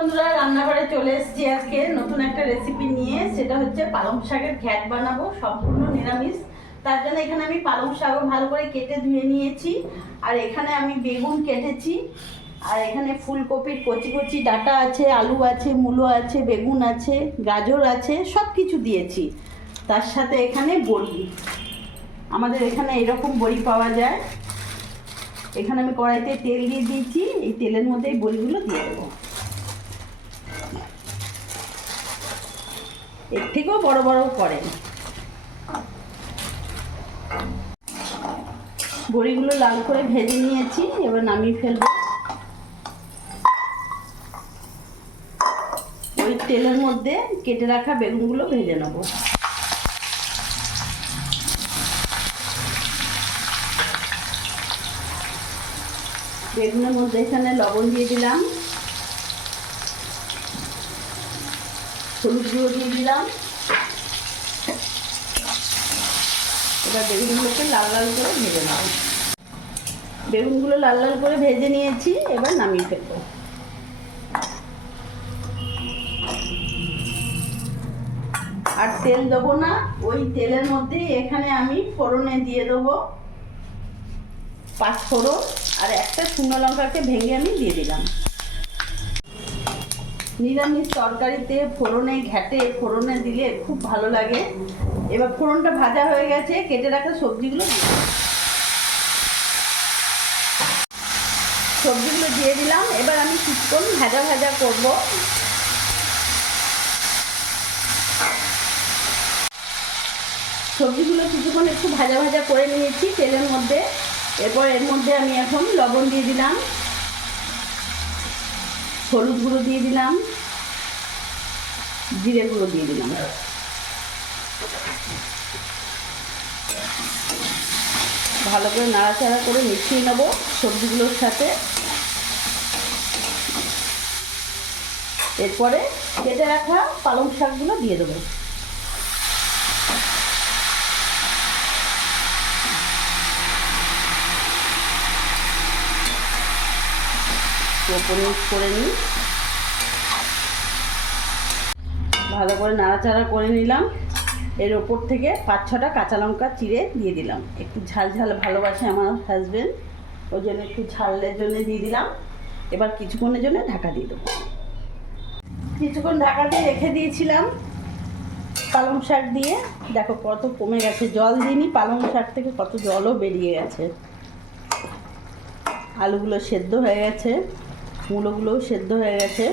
বন্ধুরা, রান্নাঘরে চলে এসেছি আজকে নতুন একটা রেসিপি নিয়ে। সেটা হচ্ছে পালং শাকের ঘ্যাট বানাবো, সম্পূর্ণ নিরামিষ। তার জন্য এখানে আমি পালং শাকও ভালো করে কেটে ধুয়ে নিয়েছি, আর এখানে আমি বেগুন কেটেছি, আর এখানে ফুলকপির কচি কচি ডাঁটা আছে, আলু আছে, মূলো আছে, বেগুন আছে, গাজর আছে, সব কিছু দিয়েছি। তার সাথে এখানে বড়ি, আমাদের এখানে এরকম বড়ি পাওয়া যায়। এখানে আমি কড়াইতে তেল দিয়ে দিয়েছি, এই তেলের মধ্যে এই বড়িগুলো দিয়ে দেবো। এর থেকেও বড় বড় করে বড়িগুলো লাল করে ভেজে নিয়েছি, এবার নামিয়ে ফেলবো। ওই তেলের মধ্যে কেটে রাখা বেগুনগুলো ভেজে নেব। বেগুনের মধ্যে এখানে লবণ দিয়ে দিলাম, হলুদ গুঁড়ো দিয়ে দিলাম। এবার বেগুনগুলোকে লাল লাল করে ভেজে নেব। বেগুনগুলো লাল লাল করে ভেজে নিয়েছি, এবার নামিয়ে ফেলবো। আর তেল দেবো না, ওই তেলের মধ্যে এখানে আমি ফোড়নে দিয়ে দেবো পাঁচফোড়ন, আর একটা শুকনো লঙ্কাকে ভেঙে আমি দিয়ে দিলাম। নিরামিষ তরকারিতে ফোড়নে ঘ্যাটে ফোড়নে দিলে খুব ভালো লাগে। এবার ফোড়নটা ভাজা হয়ে গেছে, কেটে রাখা সবজিগুলো দিয়ে দিলাম। এবার আমি কিছুক্ষণ ভাজা ভাজা করব। সবজিগুলো কিছুক্ষণ একটু ভাজা ভাজা করে নিয়েছি তেলের মধ্যে। এরপর এর মধ্যে আমি এখন লবণ দিয়ে দিলাম, হলুদ গুঁড়ো দিয়ে দিলাম, জিরে গুঁড়ো দিয়ে দিলাম। ভালো করে নাড়াচাড়া করে মিশিয়ে নেব সবজিগুলোর সাথে। এরপরে কেটে রাখা পালং শাকগুলো দিয়ে দেবো। করে নিই, ভালো করে নাড়াচাড়া করে নিলাম। এর ওপর থেকে 5-6টা কাঁচা লঙ্কা চিড়ে দিয়ে দিলাম। একটু ঝাল ঝাল ভালোবাসে আমার হাজবেন্ড, ওই জন্য একটু ঝালের জন্য দিয়ে দিলাম। এবার কিছুক্ষণের জন্য ঢাকা দিয়ে দেবো। কিছুক্ষণ ঢাকা দিয়ে রেখে দিয়েছিলাম পালং শাক দিয়ে। দেখো কত কমে গেছে, জল দিইনি, পালং শাক থেকে কত জলও বেরিয়ে গেছে। আলুগুলো সেদ্ধ হয়ে গেছে, মূলোগুলোও সেদ্ধ হয়ে গেছে।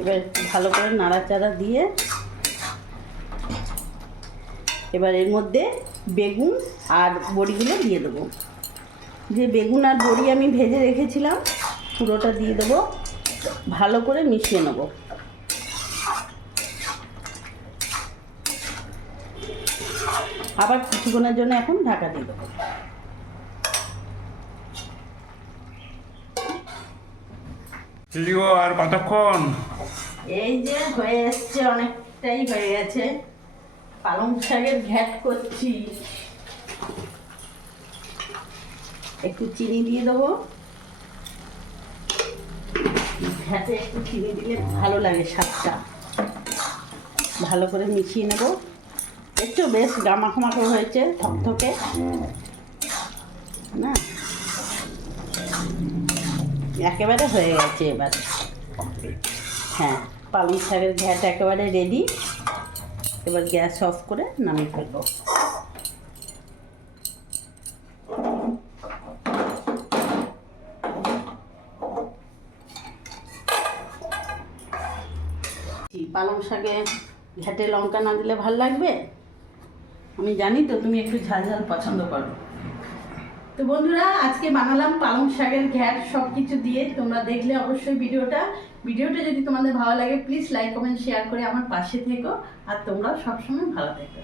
এবার ভালো করে নাড়াচাড়া দিয়ে এবার এর মধ্যে বেগুন আর বড়িগুলো দিয়ে দেবো। যে বেগুন আর বড়ি আমি ভেজে রেখেছিলাম পুরোটা দিয়ে দেবো, ভালো করে মিশিয়ে নেব। আবার কিছুক্ষণের জন্য এখন ঢাকা দিয়ে দেবো। আর কতক্ষণ? এই যে হয়ে এসছে, অনেকটাই হয়ে গেছে। পালং শাকের ঘ্যাট করছি, একটু চিনি দিয়ে দেবো। ঘ্যাটে একটু চিনি দিলে ভালো লাগে স্বাদটা। ভালো করে মিশিয়ে নেব। একটু বেশ গামাখামাখো হয়েছে, থকথকে না, একেবারে হয়ে গেছে। এবার হ্যাঁ, পালং শাকের ঘ্যাট একেবারে রেডি। এবার গ্যাস অফ করে নামিয়ে ফেলবো। পালং শাকে ঘ্যাটে লঙ্কা না দিলে ভাল লাগবে? আমি জানি তো তুমি একটু ঝাল ঝাল পছন্দ করো। তো বন্ধুরা, আজকে বানালাম পালং শাকের ঘ্যাট সব কিছু দিয়ে। তোমরা দেখলে অবশ্যই ভিডিওটা যদি তোমাদের ভালো লাগে প্লিজ লাইক কমেন্ট শেয়ার করে আমার পাশে থেকো। আর তোমরাও সবসময় ভালো থেকো।